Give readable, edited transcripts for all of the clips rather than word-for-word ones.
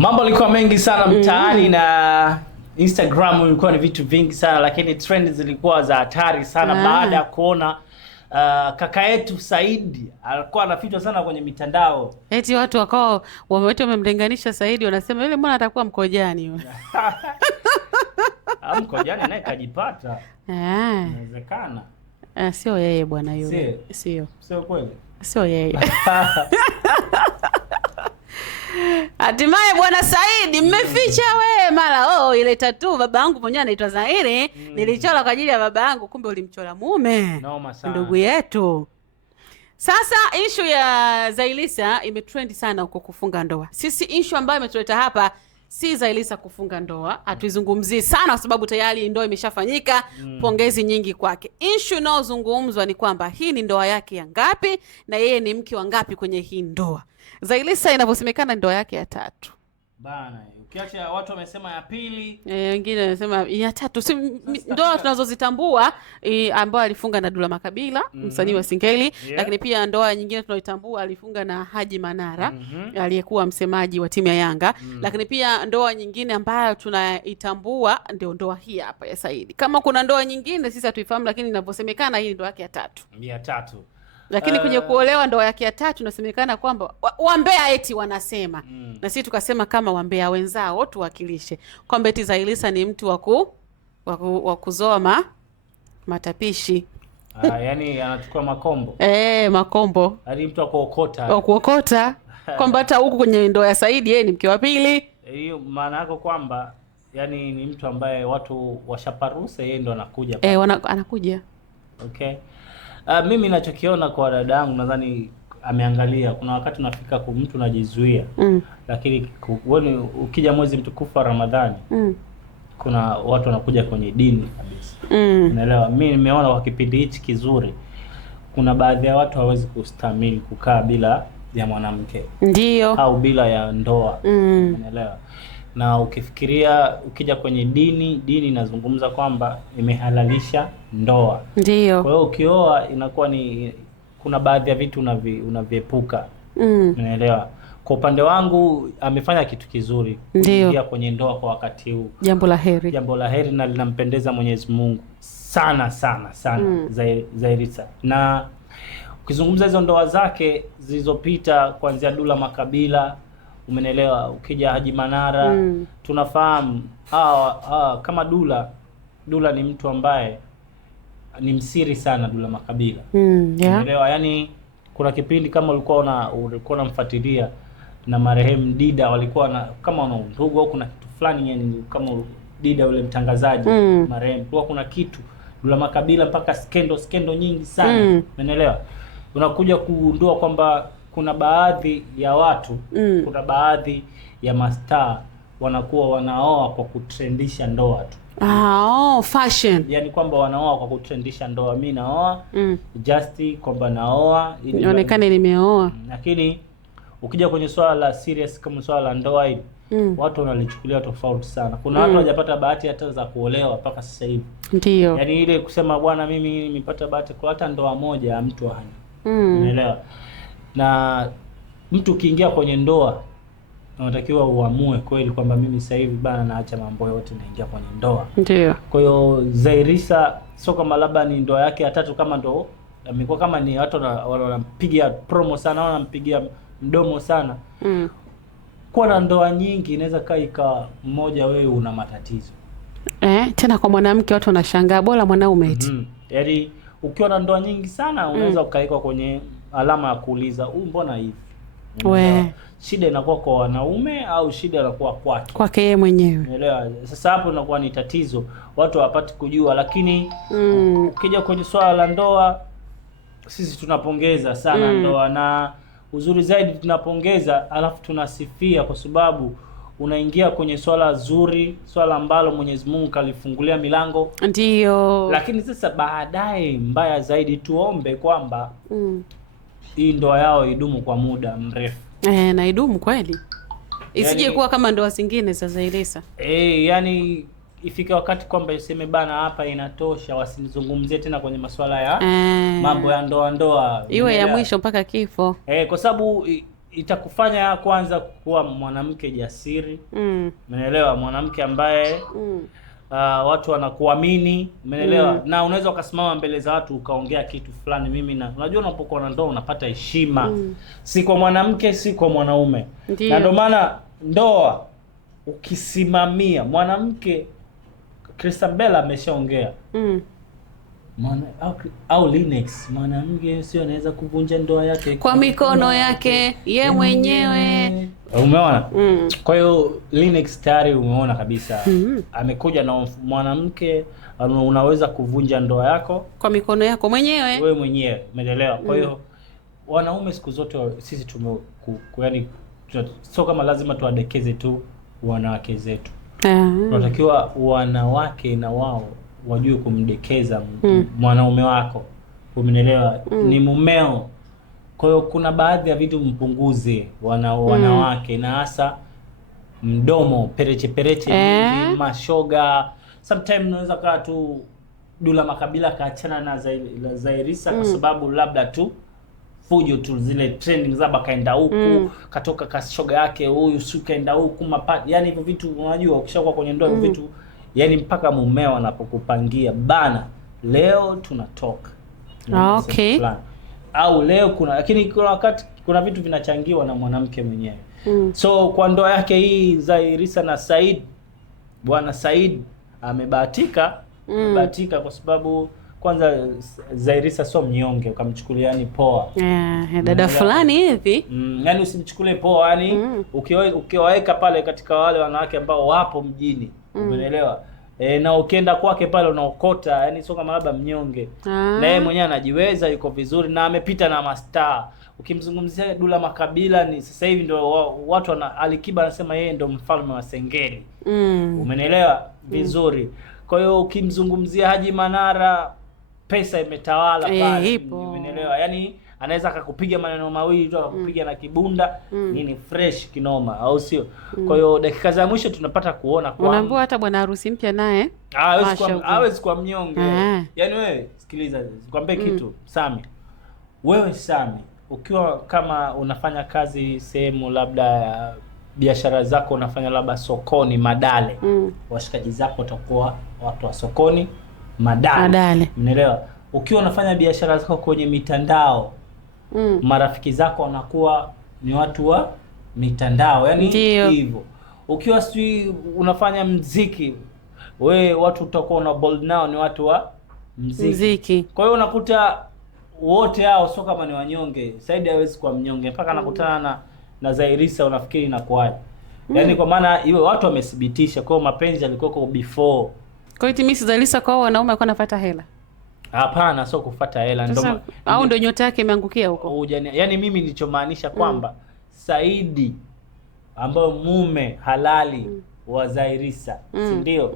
Mambo yalikuwa mengi sana mtaani na Instagram ilikuwa ni vitu vingi sana, lakini trend zilikuwa za hatari sana baada ya kuona kaka yetu Saidi alikuwa anafichwa sana kwenye mitandao. Eti watu wakao wamemlinganisha Saidi, wanasema yule mbona atakuwa mkojani yule. Mkojani naye kajipata. Inawezekana. Sio yeye bwana yule. Sio kweli. Sio yeye. Hatimaye bwana Saidi mmeficha we mara ile tattoo baba yangu mwenyewe anaitwa Zahiri nilichora kwa ajili ya baba yangu, kumbe ulimchora mume ndugu yetu. Sasa issue ya Zailisa imetrend sana huko kufunga ndoa. Sisi issue ambayo imetuleta hapa si Zailisa kufunga ndoa, hatuizungumzii sana kwa sababu tayari ndoa imeshafanyika. Pongezi nyingi kwake. Issue inayozungumzwa ni kwamba hii ni ndoa yake ya ngapi na yeye ni mke wa ngapi kwenye hii ndoa. Zailisa inavyosemekana ndoa yake ya 3. Bana, ukiacha watu wamesema ya pili, wengine wanasema ya 3. Si ndoa tunazozitambua ambayo alifunga na Dula Makabila, msanii wa Singeli, lakini pia ndoa nyingine tunaoitambua alifunga na Haji Manara, aliyekuwa msemaji wa timu ya Yanga, lakini pia ndoa nyingine ambayo tunaitambua ndio ndoa hii hapa ya Saidi. Kama kuna ndoa nyingine sisi hatuifahamu, lakini inavyosemekana hii ndoa yake ya 3. Ya 3. Lakini kwenye kuolewa ndoa yake ya 3 inasemekana kwamba wambea eti wanasema. Na sisi tukasema kama wambea wenzao tuwakilishe kwamba eti Zailisa ni mtu wa kuzoa matapishi. Yani anachukua makombo. Makombo. Hadi mtu akuokota. Wa kuokota. Kwamba hata huku kwenye ndoa ya Saidi yeye ni mke wa pili. Hiyo maana yako kwamba yani ni mtu ambaye watu washaparusa, yeye ndo anakuja. Anakuja. Okay. Mimi ninachokiona kwa dada yangu, nadhani ameangalia kuna wakati unafika kwa mtu unajizuia. Lakini wewe ukija mwezi mtukufu wa Ramadhani, kuna watu wanakuja kwenye dini kabisa. Unaelewa? Mimi nimeona kwa kipindi hichi kizuri kuna baadhi ya watu hawezi kustamili kukaa bila ya mwanamke. Ndio. Au bila ya ndoa. Unaelewa? Na ukifikiria ukija kwenye dini inazungumza kwamba imehalalisha ndoa. Ndio. Kwa hiyo ukioa inakuwa ni kuna baadhi ya vitu unaviepuka. Unaelewa? Kwa upande wangu amefanya kitu kizuri kuingia kwenye ndoa kwa wakati huu. Jambo la heri. Jambo la heri na linampendeza Mwenyezi Mungu sana Zailisa. Na ukizungumza hizo ndoa zake zilizopita kuanzia Dula Makabila, umenelewa, ukija Haji Manara, tunafahamu kama Dula ni mtu ambaye ni msiri sana, Dula Makabila. Umenelewa, yani kuna kipindi kama ulikuwa unamfuatilia na marehemu Dida, walikuwa kama wana ndugu au kuna kitu fulani, yani kama Dida yule mtangazaji marehemu, kwa kuna kitu Dula Makabila mpaka skendo nyingi sana. Umenelewa, unakuja kugundua kwamba kuna baadhi ya watu, kuna baadhi ya mastaa wanakuwa wanaoa kwa kutrendisha ndoa tu. Fashion. Yani kwamba wanaoa kwa kutrendisha ndoa. Mimi naoa just kwamba naoa inaonekane nimeoa. Lakini ukija kwenye swala la serious kama swala la ndoa hili, watu wanalichukulia tofauti sana. Kuna watu hawajapata bahati hata za kuolewa mpaka sasa hivi. Ndio. Yani ile kusema bwana mimi nimepata bahati kwa hata ndoa moja mtu hana. Unaelewa? Na mtu ukiingia kwenye ndoa unatakiwa uamue kweli kwamba mimi sasa hivi bana naacha mambo yote naingia kwenye ndoa. Ndio. Kwa hiyo Zailisa sio kama labda ni ndoa yake ya 3, kama ndo amekuwa kama ni watu wanampigia promo sana, wanampigia mdomo sana. Kwa na ndoa nyingi inaweza ikawa mmoja wewe una matatizo. Tena kwa mwanamke watu wanashangaa bora mwanaume eti. Yaani ukiwa na ndoa nyingi sana unaweza ukaikwa kwenye alama ya kuuliza, mbona hivi? Shida inakuwa kwa wanaume au shida inakuwa kwake yeye mwenyewe? Unaelewa? Sasa hapo inakuwa ni tatizo, watu hawapati kujua. Lakini ukija kwenye swala la ndoa, sisi tunapongeza sana ndoa, na uzuri zaidi tunapongeza alafu tunasifia kwa sababu unaingia kwenye swala zuri, swala ambalo Mwenyezi Mungu kalifungulia milango. Ndio. Lakini sasa baadaye mbaya zaidi tuombe kwamba hii ndoa yao idumu kwa muda mrefu. Na idumu kweli. Isije kuwa kama ndoa zingine za Zailisa. Yani ifike wakati kwamba iseme bana hapa inatosha, wasinizungumzie tena kwenye masuala ya mambo ya ndoa. Iwe ya mwisho mpaka kifo. Kwa sababu itakufanya kwanza kuwa mwanamke jasiri. Umeelewa? Mwanamke ambaye watu wanakuamini, umeelewa? Na unaweza ukasimama mbele za watu ukaongea kitu fulani. Unajua unapokuwa na ndoa unapata heshima. Si kwa mwanamke, si kwa mwanaume. Na ndio maana ndoa ukisimamia mwanamke, Christabel ameshaongea. Au Linux, mwanamke sio anaweza kuvunja ndoa yake kwa mikono yake ye mwenyewe. Umeona? Kwa hiyo Linux tayari umeona kabisa amekuja na mwanamke, unaweza kuvunja ndoa yako kwa mikono yako mwenyewe, wewe mwenyewe, umeelewa? Kwa hiyo wanaume siku zote sisi yaani sio kama lazima tuwadekeze tu wanawake zetu. Tunatakiwa wanawake na wao wajue kumdekeza mwanaume wako, umeelewa? Ni mumeo. Kwa hiyo kuna baadhi ya vitu mpunguze wanawake, na hasa mdomo, pereche mashoga. Sometimes unaweza kaa tu Dula Makabila kaachana na Zairisa kwa sababu labda tu fujo tu, zile trending zaba kaenda huku, katoka kashoga yake huyu si kaenda huku mapati. Yani hivyo vitu unajua ukishakuwa kwenye ndoa hivyo vitu, yani mpaka mumeo anapokupangia bana, leo tunatoka. Okay. Au leo lakini kuna wakati kuna vitu vinachangiwa na mwanamke mwenyewe. So kwa ndoa yake hii Zairisa na Said, bwana Said amebahatika. Amebahatika kwa sababu kwanza Zairisa sio mnyonge ukamchukulia yani poa. Dada fulani hivi. Yani usimchukulie poa, yani ukiwaweka pale katika wale wanawake ambao wapo mjini, umeelewa? Na ukienda kwake pale unaokota, yani sio kama labda mnyonge. Na yeye mwenyewe anajiweza, yuko vizuri na amepita na mastaa. Ukimzungumzia Dula Makabila ni sasa hivi ndio watu Alikiba anasema yeye ndio mfalme wa Sengeli. Umeelewa vizuri. Kwa hiyo ukimzungumzia Haji Manara, pesa imetawala pale. Umeelewa? Yani anaweza akakupiga maneno mawili tu akakupiga na kibunda nini fresh kinoma, au sio? Kwa hiyo dakika za mwisho tunapata kuona kwa unaambiwa hata bwana harusi mpya naye hawezi kwa mnyonge. Yani wewe sikiliza, nikwambie kitu Sami. Wewe Sami, ukiwa kama unafanya kazi sehemu labda biashara zako unafanya labda sokoni Madale, washikaji zako watakuwa watu wa sokoni Madale. Unaelewa? Ukiwa unafanya biashara zako kwenye mitandao, marafiki zako wanakuwa ni watu wa mitandao, yani hivyo. Ukiwa unafanya mziki, watu utakuwa una bold nao ni watu wa mziki. Kwa hiyo unakuta wote hao sio kama ni wanyonge. Said hawezi kwa mnyonge mpaka anakutana na Zairisa, unafikiri inakuaje? Yani kwa maana iwe watu wamethibitisha kwa mapenzi yalikuwa kwa before. Kwa hiyo timisi Zairisa kwa wanaume walikuwa wanafuata hela. Hapana, sio kufuata hela, ndio nyota yake imeangukia huko. Yani mimi nilichomaanisha kwamba Saidi ambaye mume halali wa Zairisa, si ndio?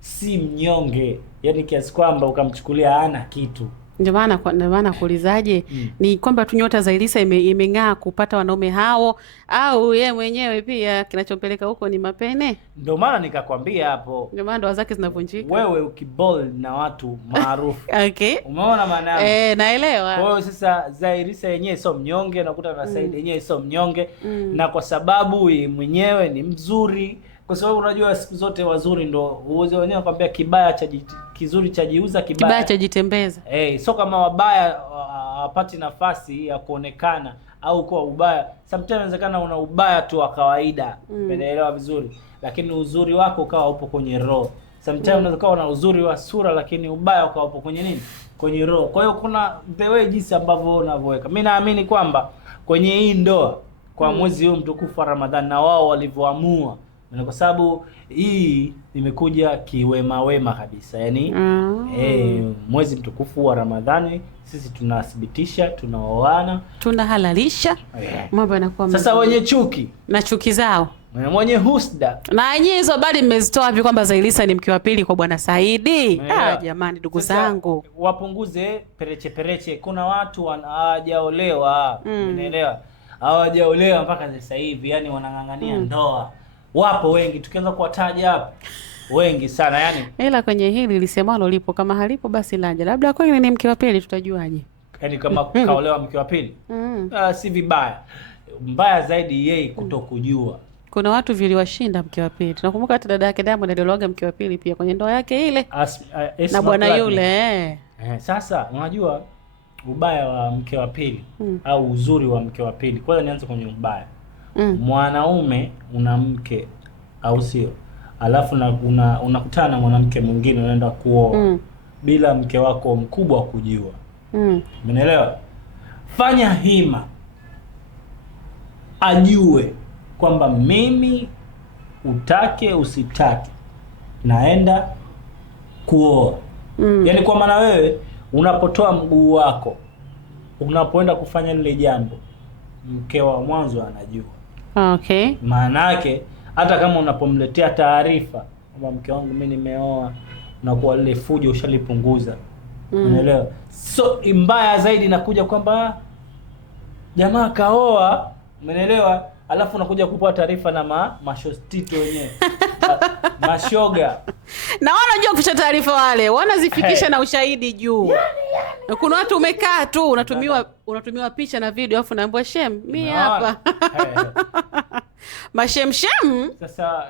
Si mnyonge. Yani kiasi kwamba ukamchukulia hana kitu. Ndio maana kuulizaje ni kwamba tu nyota Zairisa imeng'aa kupata wanaume hao, au ye mwenyewe pia kinachompeleka huko ni mapene? Ndio maana nikakwambia hapo. Ndio maana ndoa zake zinavunjika. Wewe ukibold na watu maarufu. Okay. Umeona maana? Naelewa. Kwa hiyo sasa Zairisa yenyewe sio mnyonge, nakuta na Said yenyewe sio mnyonge, na kwa sababu mwenyewe ni mzuri. Kwa sababu unajua siku zote wazuri ndo uwezo wenyewe kwambia kizuri chajiuza, kibaya chajitembeza. Sio kama wabaya hapati nafasi ya kuonekana au kwa ubaya. Sometimes inawezekana una ubaya tu wa kawaida, umeelewa vizuri, lakini uzuri wako ukawa upo kwenye roho. Sometimes unaweza kuwa na uzuri wa sura lakini ubaya ukawa upo kwenye nini? Kwenye roho. Kwa hiyo kuna the way jinsi ambavyo unavyoweka. Mimi naamini kwamba kwenye hii ndoa kwa mwezi huu mtukufu wa Ramadhani na wao walivyoamua, kwa sababu hii imekuja kiwema kabisa. Yaani mwezi mtukufu wa Ramadhani sisi tunathibitisha, tunaoana, tunahalalisha. Mambo yanakuwa sasa wenye chuki na chuki zao, mwenye husda. Na nyinyi hizo habari mmezitoa wapi kwamba Zairisa ni mke wa pili kwa bwana Saidi? Jamani ndugu zangu, wapunguze pereche. Kuna watu hawajaolewa, unaelewa? Hawajaolewa mpaka sasa hivi, yani wanang'ang'ania ndoa. Wapo wengi, tukianza kuwataja hapa wengi sana yani. Ila kwenye hili lisemalo lipo, kama halipo basi laja. Labda kweli ni mke wa pili, tutajuaje? Yani kama kaolewa mke wa pili, si vibaya. mbaya zaidi yeye kutokujua. Kuna watu viliwashinda mke wa pili. Nakumbuka hata dada yake Diamond aliolewa mke wa pili pia kwenye ndoa yake ile na bwana yule. Sasa unajua ubaya wa mke wa pili au uzuri wa mke wa pili. Kwanza nianze kwenye ubaya. Mwanaume una mke au sio? Alafu unakutana na mwanamke mwingine unaenda kuoa bila mke wako mkubwa kujua. Umeelewa? Fanya hima ajue kwamba mimi utake usitake naenda kuoa. Yaani kwa maana wewe unapotoa mguu wako unapoenda kufanya lile jambo mke wa mwanzo anajua. Okay. Maana yake hata kama unapomletea taarifa kwamba mke wangu mimi nimeoa, unakuwa lile fujo ushalipunguza. Unaelewa? So mbaya zaidi inakuja kwamba jamaa kaoa, umeelewa? Alafu unakuja kupewa taarifa na mashostito wenyewe. Mashoga. Na wanajua kuficha taarifa wale, wanazifikisha na ushahidi juu. Yani. Kuna watu umekaa tu unatumiwa picha na video alafu naambiwa shem, mimi hapa. Mashemshem. Sasa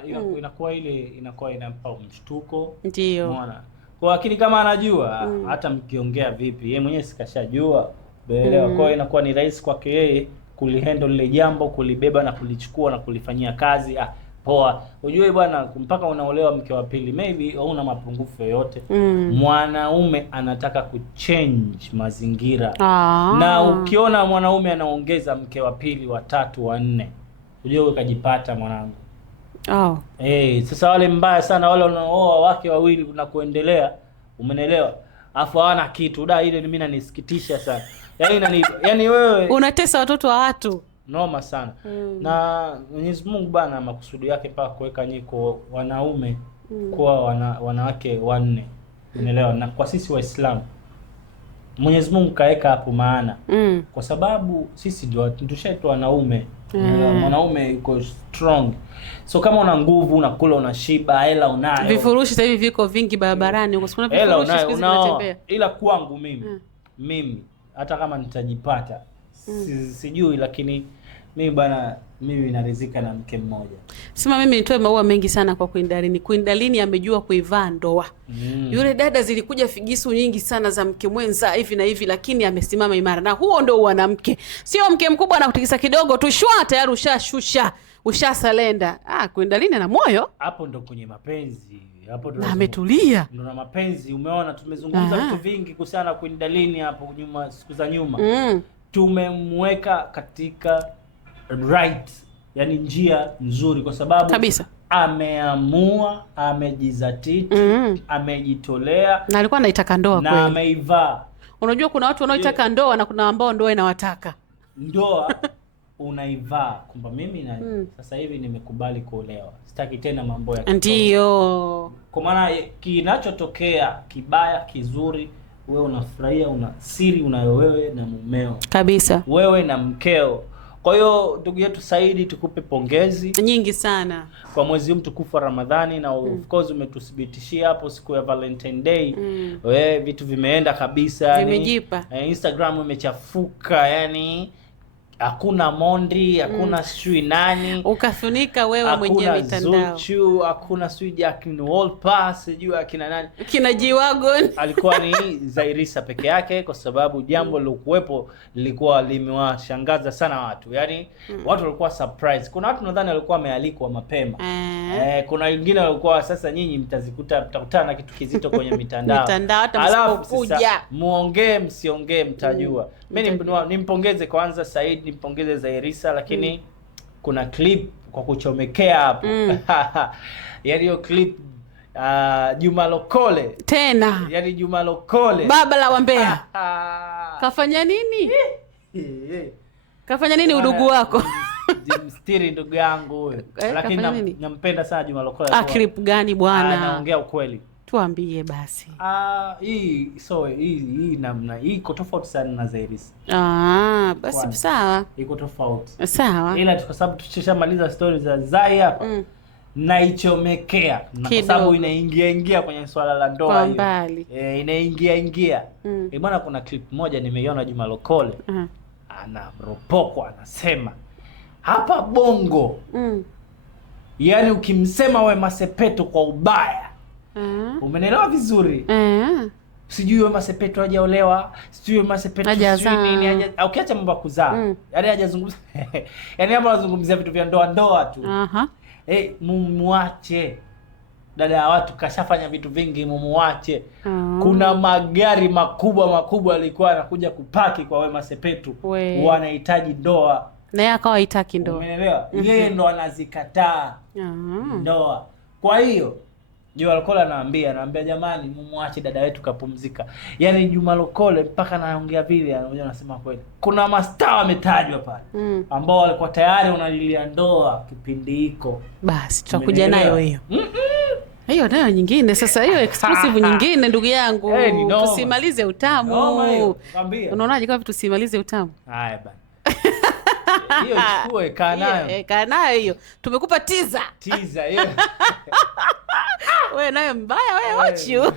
inakuwa inampa mshtuko. Ndio. Unaona? Kwa akili kama anajua hata mkiongea vipi, yeye mwenyewe sikashajua. Umeelewa? Kwa hiyo inakuwa ni rahisi kwake yeye kulihandle lile jambo, kulibeba na kulichukua na kulifanyia kazi. Poa. Unajua bwana, mpaka unaolewa mke wa pili maybe hauna mapungufu yoyote. Mwanaume anataka kuchange mazingira. Na ukiona mwanaume anaongeza mke wa pili, wa tatu, wa nne, unajua ukajipata mwanangu. Sasa wale mbaya sana wale wanaooa wake wawili na kuendelea, umenelewa? Afu hawana kitu. Ile mimi inanisikitisha sana. Yaani wewe unatesa watoto wa watu. Noma sana. Na Mwenyezi Mungu bana makusudi yake mpaka kuweka nyiko wanaume kwa wanawake wanne. Unaelewa? Na kwa sisi Waislamu Mwenyezi Mungu kaeka hapo maana. Kwa sababu sisi ndio tushaitwa wanaume. Mwanaume yuko strong. So kama una nguvu, unakula, unashiba, hela unayo. Vifurushi sasa hivi viko vingi barabarani. Unaona vifurushi siku hizi vinatembea. Ila kwangu mimi hata kama nitajipata sijui, lakini mimi naridhika na mke mmoja. Sema mimi nitoe maua mengi sana kwa Queen Darleen. Queen Darleen amejua kuivaa ndoa. Yule dada zilikuja figisu nyingi sana za mke mwenza hivi na hivi, lakini amesimama imara. Na huo ndio mwanamke. Sio mke mkubwa anakutikisa kidogo tu shwa tayari ushashusha, ushasalenda. Queen Darleen ana moyo. Hapo ndo kwenye mapenzi. Hapo ndo. Na ametulia. Ndo na mapenzi. Umeona tumezungumza vitu vingi kuhusiana na Queen Darleen hapo nyuma, siku za nyuma. Tumemweka katika right, yani njia nzuri, kwa sababu kabisa ameamua, amejizatiti, amejitolea na alikuwa anaitaka ndoa na ameivaa. Unajua kuna watu wanaoitaka ndoa na kuna ambao ndoa inawataka. Ndoa unaivaa kwamba mimi sasa hivi nimekubali kuolewa, sitaki tena mambo ya kitoto. Ndio kwa maana kinachotokea kibaya kizuri wewe unafurahia, una siri unayo wewe na mumeo kabisa, wewe na mkeo. Kwa hiyo ndugu yetu Saidi, tukupe pongezi nyingi sana kwa mwezi huu mtukufu wa Ramadhani, na of course umetuthibitishia hapo siku ya Valentine Day. Wewe vitu vimeenda kabisa, vimejipa. Instagram imechafuka, yani hakuna Mondi, hakuna shui nani, ukafunika wewe mwenyewe mitandao, Zuchu, hakuna sui Jacqueline Wolper, sijui akina nani, kina G-Wagon. Alikuwa ni Zairisa peke yake, kwa sababu jambo lilokuwepo lilikuwa limewashangaza sana watu. Yani watu walikuwa surprise. Kuna watu nadhani walikuwa wamealikwa mapema. Kuna wengine walikuwa sasa nyinyi mtakutana na kitu kizito kwenye mitandao. Hata msipokuja. Muongee msiongee mtajua. Mimi nimpongeze kwanza Said, nimpongeze Zairisa, lakini kuna clip kwa kuchomekea hapo. Yaani hiyo clip Juma Lokole tena, yani Juma Lokole baba la Wambea kafanya nini? Kafanya nini udugu wako? Mstiri ndugu yangu huyo. Lakini nampenda sana Juma Lokole. Clip gani bwana? Anaongea ukweli. Tuambie basi. Hii namna hii iko tofauti sana na Zairisa. Basi sawa. Iko tofauti. Sawa. Ila kwa sababu tushamaliza stories za Zai hapa. Na ichomekea na kwa sababu inaingia kwenye swala la ndoa hiyo. Inaingia. Bwana, kuna clip moja nimeiona Juma Lokole. Anaropokwa, anasema hapa Bongo. Yaani ukimsema Wema Sepetu kwa ubaya. Umenielewa vizuri? Sijui Wema Sepetu hajaolewa, sijui Wema Sepetu sijui nini, ukiacha mambo ya kuzaa. Yaani hajazungumza. Yaani hapa anazungumzia vitu vya ndoa tu. Mumuache. Dada ya watu kashafanya vitu vingi, mumuache. Kuna magari makubwa alikuwa anakuja kupaki kwa Wema Sepetu. Wanahitaji ndoa. Na yeye akawa haitaki ndoa. Umeelewa? Yeye ndo anazikataa ndoa. Kwa hiyo Juma Lokole anaambia jamani, mumuache dada wetu kapumzika. Yaani Juma Lokole mpaka naongea vile anasema kweli. Kuna mastaa wametajwa pale ambao walikuwa tayari wanalilia ndoa kipindi hiko. Basi tutakuja nayo hiyo. Hiyo nayo nyingine sasa, hiyo exclusive nyingine ndugu yangu. Tusimalize utamu. Unaonaje kama tusimalize utamu? Haya bana. Hiyo chukue kaa nayo. Kaa nayo hiyo. Tumekupa teaser hiyo. Wewe nayo mbaya wewe ochu.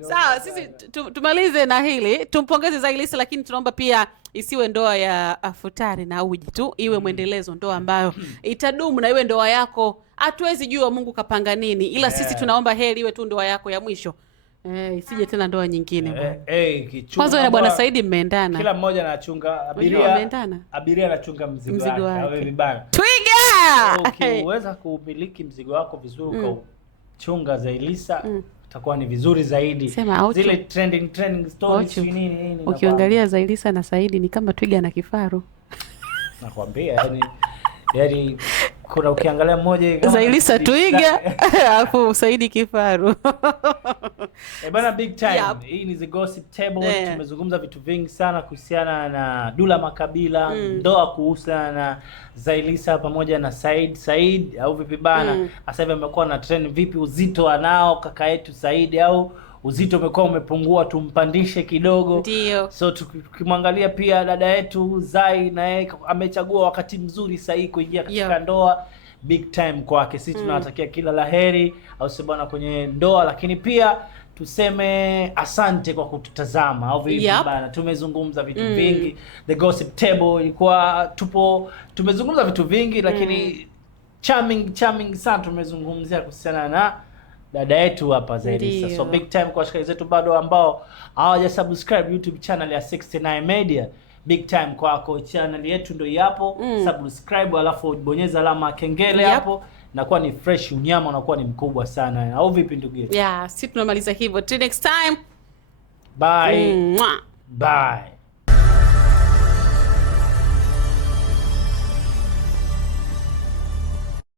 Sawa, sisi tumalize na hili. Tumpongeze Zailisa, lakini tunaomba pia isiwe ndoa ya futari na uji tu, iwe mwendelezo, ndoa ambayo itadumu na iwe ndoa yako. Hatuwezi jua Mungu kapanga nini, ila sisi tunaomba heri iwe tu ndoa yako ya mwisho. Isije tena ndoa nyingine bwana. Kwanza na Bwana Saidi mmeendana. Kila mmoja anachunga abiria anachunga mzigo wake. Wewe bana. Twiga. Ukiweza kumiliki mzigo wako vizuri ukachunga Zailisa, itakuwa ni vizuri zaidi. Zile trending stories nini. Ukiangalia Zailisa na Saidi ni kama twiga na kifaru. Nakwambia yani kuna ukiangalia mmoja kama Zailisa twiga alafu Saidi kifaru. Bana big time. Hii ni The Gossip Table. Tumezungumza vitu vingi sana kuhusiana na Dula Makabila, ndoa kuhusiana na Zailisa pamoja na Said au vipi bana. Sasa hivi amekuwa na trend vipi, uzito anao kaka yetu Said au uzito umekuwa umepungua, tumpandishe kidogo. Ndio. So tukimwangalia pia dada yetu Zai, na yeye amechagua wakati mzuri sahihi kuingia katika ndoa. Big time kwake. Sisi tunawatakia kila laheri au sio bwana kwenye ndoa, lakini pia tuseme asante kwa kututazama au vipi bana. Tumezungumza vitu vingi. The Gossip Table ilikuwa tumezungumza vitu vingi, lakini charming sana tumezungumzia kuhusiana na dada yetu hapa Zailisa. So big time kwa washikaji zetu bado ambao hawajasubscribe YouTube channel ya 69 Media. Big time kwako, channel yetu ndio hapo. Subscribe alafu bonyeza alama kengele hapo. Nakuwa ni fresh, unyama unakuwa ni mkubwa sana. Au vipi ndugu yetu? Sisi tunamaliza hivyo. Till next time. Bye. Bye.